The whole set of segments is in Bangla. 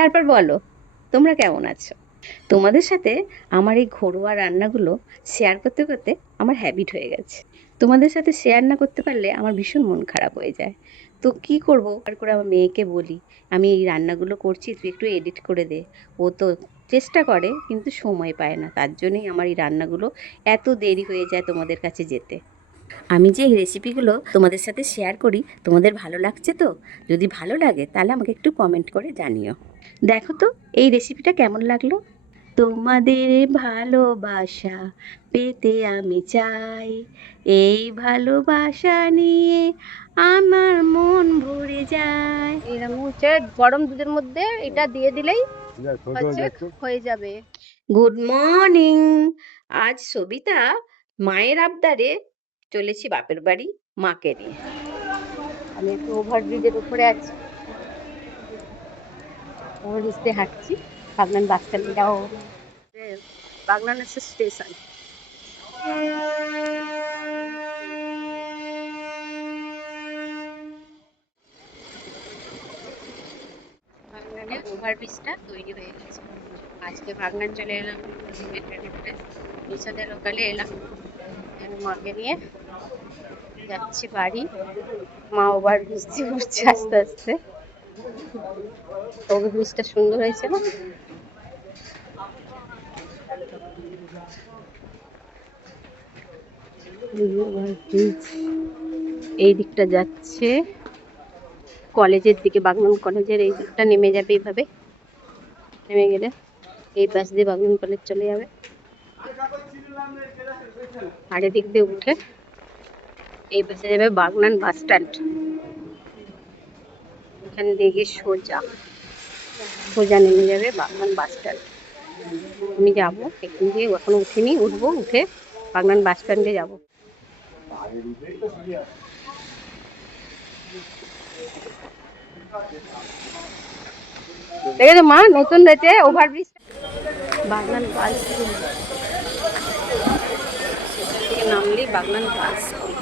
তারপর বলো, তোমরা কেমন আছো? তোমাদের সাথে আমার এই ঘরোয়া রান্নাগুলো শেয়ার করতে করতে আমার হ্যাবিট হয়ে গেছে। তোমাদের সাথে শেয়ার না করতে পারলে আমার ভীষণ মন খারাপ হয়ে যায়। তো কি করব, আর করে আমার মেয়েকে বলি, আমি এই রান্নাগুলো করছি, তুই একটু এডিট করে দে। ও তো চেষ্টা করে কিন্তু সময় পায় না, তার জন্যই আমার এই রান্নাগুলো এত দেরি হয়ে যায় তোমাদের কাছে যেতে। আমি যে এই রেসিপিগুলো তোমাদের সাথে শেয়ার করি, তোমাদের ভালো লাগছে তো? যদি ভালো লাগে তাহলে আমাকে একটু কমেন্ট করে জানিও। দেখো তো এই রেসিপিটা কেমন লাগলো। তোমাদের ভালোবাসা পেতে আমি চাই, এই ভালোবাসা নিয়ে আমার মন ভরে যায়। এরকম হচ্ছে গরম দুধের মধ্যে এটা দিয়ে দিলেই হচ্ছে হয়ে যাবে। Good morning. আজ সবিতা মায়ের আবদারে চলেছি বাপের বাড়ি মাকে নিয়ে। আমি একটু ওভারব্রিজের উপরে আছি, ওভারব্রিজ দিয়ে হাঁটছি। বাগনান বাস স্ট্যান্ডে যাও, বাগনান হচ্ছে স্টেশন। বাগনানে ওভারব্রিজটা তৈরি হয়ে গেছে। আজকে বাগনান চলে এলাম, নিশাদের লোকালে এলাম, মাকে নিয়ে যাচ্ছি বাড়ি। মা ওভারব্রিজ দিয়ে উঠছে আস্তে আস্তে। ওভারব্রিজটা সুন্দর হয়েছে না? এই দিকটা যাচ্ছে কলেজের দিকে, বাগনান কলেজের এই দিকটা নেমে যাবে। এইভাবে নেমে গেলে এই পাশ দিয়ে বাগনান কলেজ চলে যাবে, আর এদিক দিয়ে উঠে এই পাশে যাবে বাগনান বাস স্ট্যান্ড। এখান দিয়ে গিয়ে সোজা সোজা নেমে যাবে বাগনান বাস স্ট্যান্ড। আমি যাবো এখান দিয়ে, এখনো উঠিনি, উঠবো, উঠে বাগনান বাস স্ট্যান্ডে যাবো। দেখেছো মা, নতুন হয়েছে overbridge, Bagnan girls school. Station থেকে নামলেই বাগনান গার্লস স্কুল।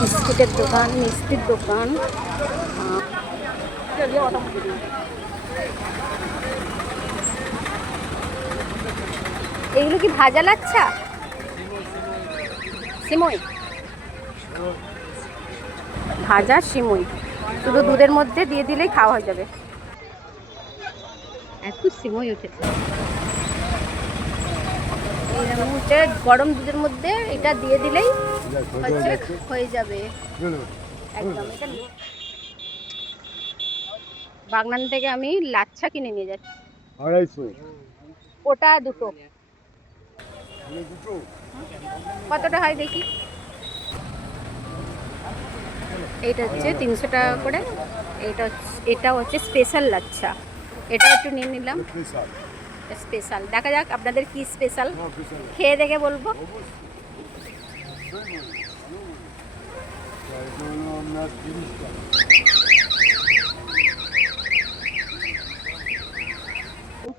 বিস্কুটের দোকান, মিষ্টির দোকান। এগুলো কি ভাজা লাচ্ছা? সিমই, ভাজা সিমই, শুধু দুধের মধ্যে দিয়ে দিলেই খাওয়া হয়ে যাবে। এত সিমই উঠেছে। এরকম হচ্ছে গরম দুধের মধ্যে এটা দিয়ে দিলেই হচ্ছে হয়ে যাবে একদম। এটা বাগনান থেকে আমি লাচ্ছা কিনে নিয়ে যাচ্ছি, 250। ওটা দুটো। কতটা হয় দেখি। এইটা হচ্ছে 300 টাকা করে। এটা হচ্ছে স্পেশাল লাচ্ছা, এটা একটু নিয়ে নিলাম। স্পেশাল, দেখা যাক আপনাদের কি স্পেশাল, খেয়ে দেখে বলবো।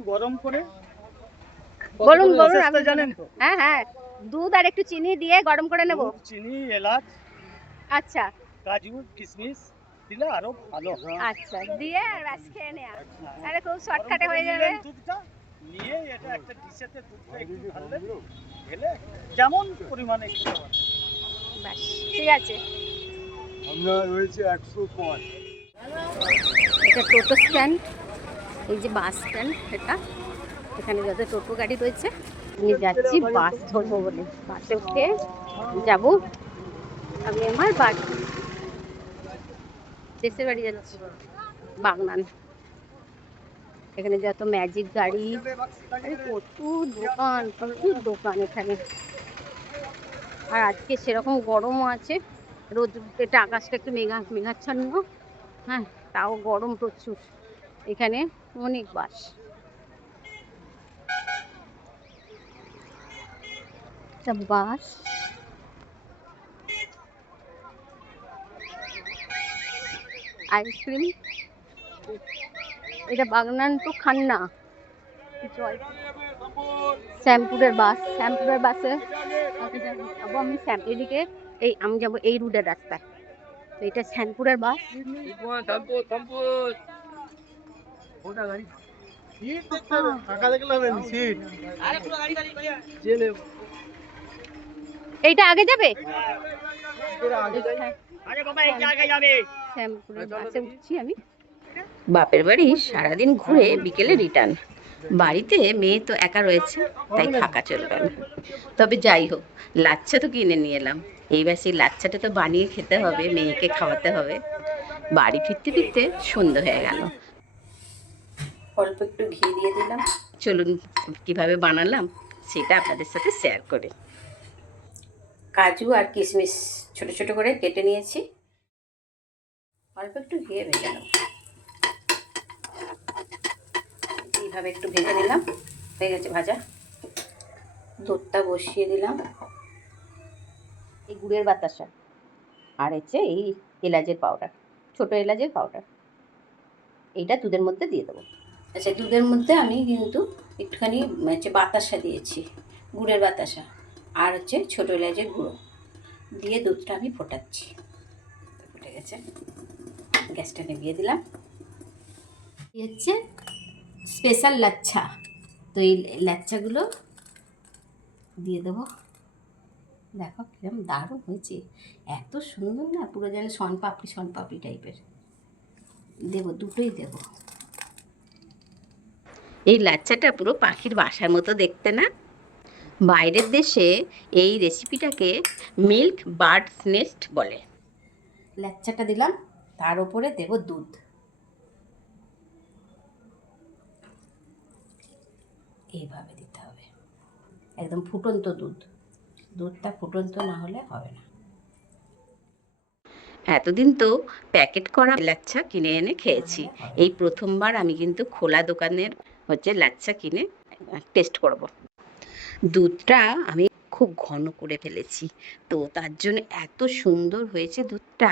গরম করে বলুন বলুন, আপনি আপনি জানেন তো? হ্যাঁ হ্যাঁ, দুধ আর একটু চিনি দিয়ে গরম করে নেব। দুধ, চিনি, এলাচ, আচ্ছা কাজু, কিশমিশ দিলে আরো ভালো। আচ্ছা, দিয়ে আর ব্যাস খেয়ে নেওয়া, তাহলে খুব গরম শর্টকাটে করে হয়ে যাবে। নিলেন দুধটা, নিয়ে এটা একটা ডিশেতে দুধটা একটু ঢাললেন, ঢেলে যেমন পরিমাণে খেতে পারেন। ব্যাস ঠিক আছে। আমরা রয়েছে 105। এটা টোটো স্ট্যান্ড, এই যে বাস স্ট্যান্ড এটা, এখানে যত টোটো গাড়ি রয়েছে। আমি যাচ্ছি বাস ধরবো বলে, বাসে উঠে যাব আমি আমার বাড়ি, দেশের বাড়ি যাচ্ছি বাগনান। এখানে যত ম্যাজিক গাড়ি, আরে প্রচুর দোকান, প্রচুর দোকান এখানে। আর আজকে সেরকম গরমও আছে, রোদ, এটা আকাশটা একটু মেঘাচ্ছন্ন, হ্যাঁ, তাও গরম প্রচুর। এখানে অনেক বাস। বাস আইসক্রিম, এটা বাগনান টু খান্না, জয় শ্যামপুরের বাস, শ্যামপুরের বাসে যাবো আমি এদিকে, এই আমি যাবো এই রুটের রাস্তায়। তো এটা শ্যামপুরের বাস। এইটা আগে যাবে, শ্যামপুরের বাসে উঠছি আমি। বাপের বাড়ি সারাদিন ঘুরে বিকেলে রিটার্ন। বাড়িতে মেয়ে তো একা রয়েছে, তাই থাকা চলবে না। তবে যাই হোক, লাচ্ছা তো কিনে নিয়ে এলাম। এইবার সেই লাচ্ছাটা তো বানিয়ে খেতে হবে, মেয়েকে খাওয়াতে হবে। বাড়ি ফিরতে ফিরতে সন্ধ্যে হয়ে গেল। অল্প একটু ঘি দিয়ে দিলাম। চলুন কিভাবে বানালাম সেটা আপনাদের সাথে শেয়ার করি। কাজু আর কিশমিশ ছোট ছোট করে কেটে নিয়েছি, অল্প একটু ঘিয়ে ভেজে নেব। এইভাবে একটু ভেজে নিলাম, হয়ে গেছে ভাজা। দুধটা বসিয়ে দিলাম, এই গুড়ের বাতাসা আর হচ্ছে এই এলাচের পাউডার, ছোট এলাচের পাউডার, এইটা দুধের মধ্যে দিয়ে দেবো। আচ্ছা, দুধের মধ্যে আমি কিন্তু একটুখানি হচ্ছে বাতাসা দিয়েছি, গুড়ের বাতাসা, আর হচ্ছে ছোটো এলাচের গুঁড়ো দিয়ে দুধটা আমি ফোটাচ্ছি। ফুটে গেছে, গ্যাসটা নিভিয়ে দিলাম। এই হচ্ছে স্পেশাল লাচ্ছা। তো এই লাচ্ছাগুলো দিয়ে দেবো। দেখো কিরম দারুণ হয়েছে, এত সুন্দর না, পুরো যেন শনপাপড়ি টাইপের। দেবো, দুটোই দেবো। এই লাচ্ছাটা পুরো পাখির বাসার মতো দেখতে না? বাইরের দেশে এই রেসিপিটাকে মিল্ক বার্ডস নেস্ট বলে। লাচ্ছাটা দিলাম, তার উপরে দেব দুধ। এইভাবে দিতে হবে, একদম ফুটন্ত দুধ। দুধটা ফুটন্ত না হলে হবে না। এতদিন তো প্যাকেট করা লাচ্ছা কিনে এনে খেয়েছি, এই প্রথমবার আমি কিন্তু খোলা দোকানের হচ্ছে লাচ্ছা কিনে টেস্ট করব। দুধটা আমি খুব ঘন করে ফেলেছি, তো তার জন্য এত সুন্দর হয়েছে দুধটা।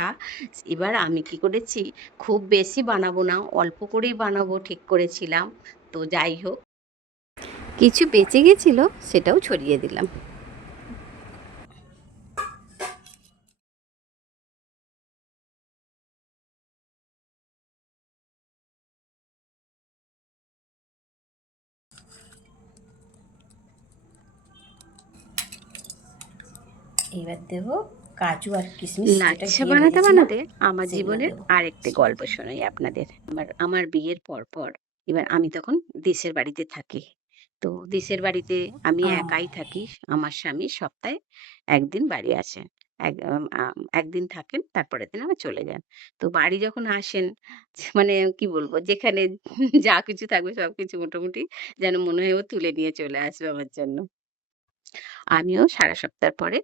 এবার আমি কি করেছি, খুব বেশি বানাবো না, অল্প করেই বানাবো ঠিক করেছিলাম। তো যাই হোক, কিছু বেঁচে গেছিল, সেটাও ছড়িয়ে দিলাম। এবার দেবো কাজু আর কিশমিশ। লাচ্ছা বানাতে বানাতে আমার জীবনের আরেকটি গল্প শোনাই আপনাদের। আমার বিয়ের পর এবার আমি তখন দেশের বাড়িতে থাকি। তো দেশের বাড়িতে আমি একাই থাকি, আমার স্বামী সপ্তাহে একদিন বাড়ি আসেন। একদিন থাকেন, তারপরের দিন আবার চলে যান। তো বাড়ি যখন আসেন, মানে কি বলবো, যেখানে যা কিছু থাকবে সবকিছু মোটামুটি যেন মনে হয় ও তুলে নিয়ে চলে আসবে আমার জন্য। আমিও সারা সপ্তাহ পরে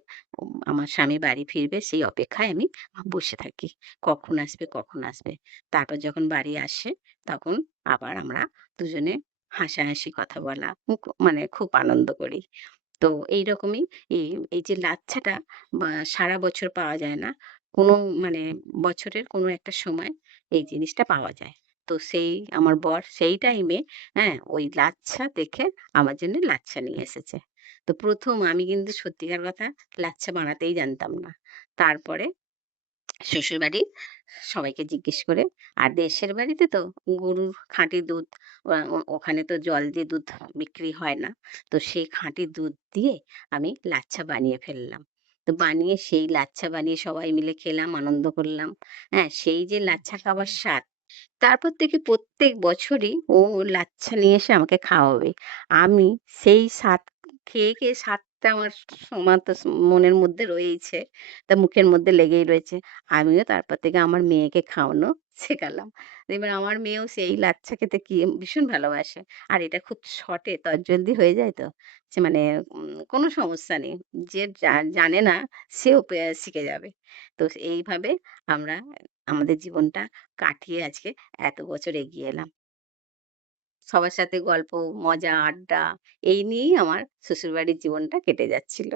আমার স্বামী বাড়ি ফিরবে সেই অপেক্ষায় আমি বসে থাকি। কখন আসবে, কখন আসবে? তারপর যখন বাড়ি আসে, তখন আবার আমরা দুজনে হাসাহাসি কথা বলা, মানে খুব আনন্দ করি। তো এইরকমই এই এই যে লাচ্ছাটা সারা বছর পাওয়া যায় না। কোনো মানে বছরের কোনো একটা সময় এই জিনিসটা পাওয়া যায়। তো সেই আমার বর সেই টাইমে, হ্যাঁ, ওই লাচ্ছা দেখে আমার জন্য লাচ্ছা নিয়ে এসেছে। তো ১ম আমি কিন্তু সত্যিকার কথা লাচ্ছা বানাতেই জানতাম না। তারপরে শ্বশুরবাড়ির সবাইকে জিজ্ঞেস করে, আর দেশের বাড়িতে তো গরুর খাঁটি দুধ, ওখানে তো জল দিয়ে দুধ বিক্রি হয় না। তো সেই খাঁটি দুধ দিয়ে আমি লাচ্ছা বানিয়ে ফেললাম। তো বানিয়ে সেই লাচ্ছা বানিয়ে সবাই মিলে খেলাম, আনন্দ করলাম। হ্যাঁ, সেই যে লাচ্ছা খাবার স্বাদ, তারপর থেকে প্রত্যেক বছরই ও লাচ্ছা নিয়ে এসে আমাকে খাওয়াবে। আমি সেই স্বাদ খেয়ে স্বাদটা আমার মনের মধ্যে রয়েইছে। তা মুখের মধ্যে লেগেই রয়েছে। আমিও তারপর থেকে আমার মেয়েকে খাওয়ানো শেখালাম। এবার আমার মেয়েও সেই লাচ্ছা খেতে কি ভীষণ ভালোবাসে। আর এটা খুব শর্টে ততজলদি হয়ে যায় তো। যে মানে কোনো সমস্যা নেই। যে জানে না সেও শিখে যাবে। তো এইভাবে আমরা আমাদের জীবনটা কাটিয়ে আজকে এত বছর এগিয়ে এলাম। সবার সাথে গল্প, মজা, আড্ডা এই নিয়েই আমার শ্বশুরবাড়ির জীবনটা কেটে যাচ্ছিল।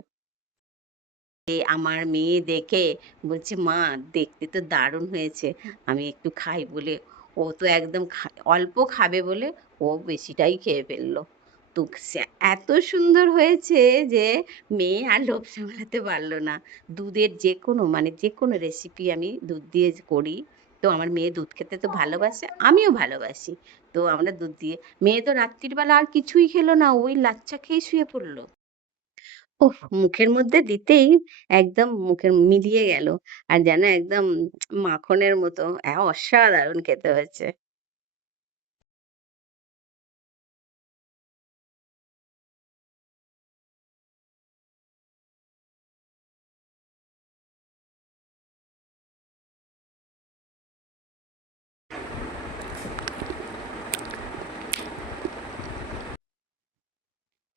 আমার মেয়ে দেখে বলছে, "মা দেখতে তো দারুণ হয়েছে। আমি একটু খাই" বলে ও তো একদম অল্প খাবে বলে ও বেশিটাই খেয়ে ফেলল। তো এত সুন্দর হয়েছে যে মেয়ে আর লোভ সামলাতে পারল না। দুধের যেকোনো মানে যেকোনো রেসিপি আমি দুধ দিয়ে করি। তো আমার মেয়ে দুধ খেতে তো ভালোবাসে, আমিও ভালোবাসি। তো আমরা দুধ দিয়ে মেয়ে তো রাত্রির বেলা আর কিছুই খেল না। ওই লাচ্ছা খেয়েই শুয়ে পড়ল। ওহ! মুখের মধ্যে দিতেই একদম মুখে মিলিয়ে গেল। আর যেন একদম মাখনের মতো অসাধারণ খেতে হয়েছে।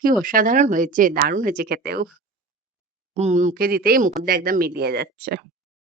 কি অসাধারণ হয়েছে! দারুণ হয়েছে খেতে। উফ! মুখে দিতেই মুখের মধ্যে একদম মিলিয়ে যাচ্ছে।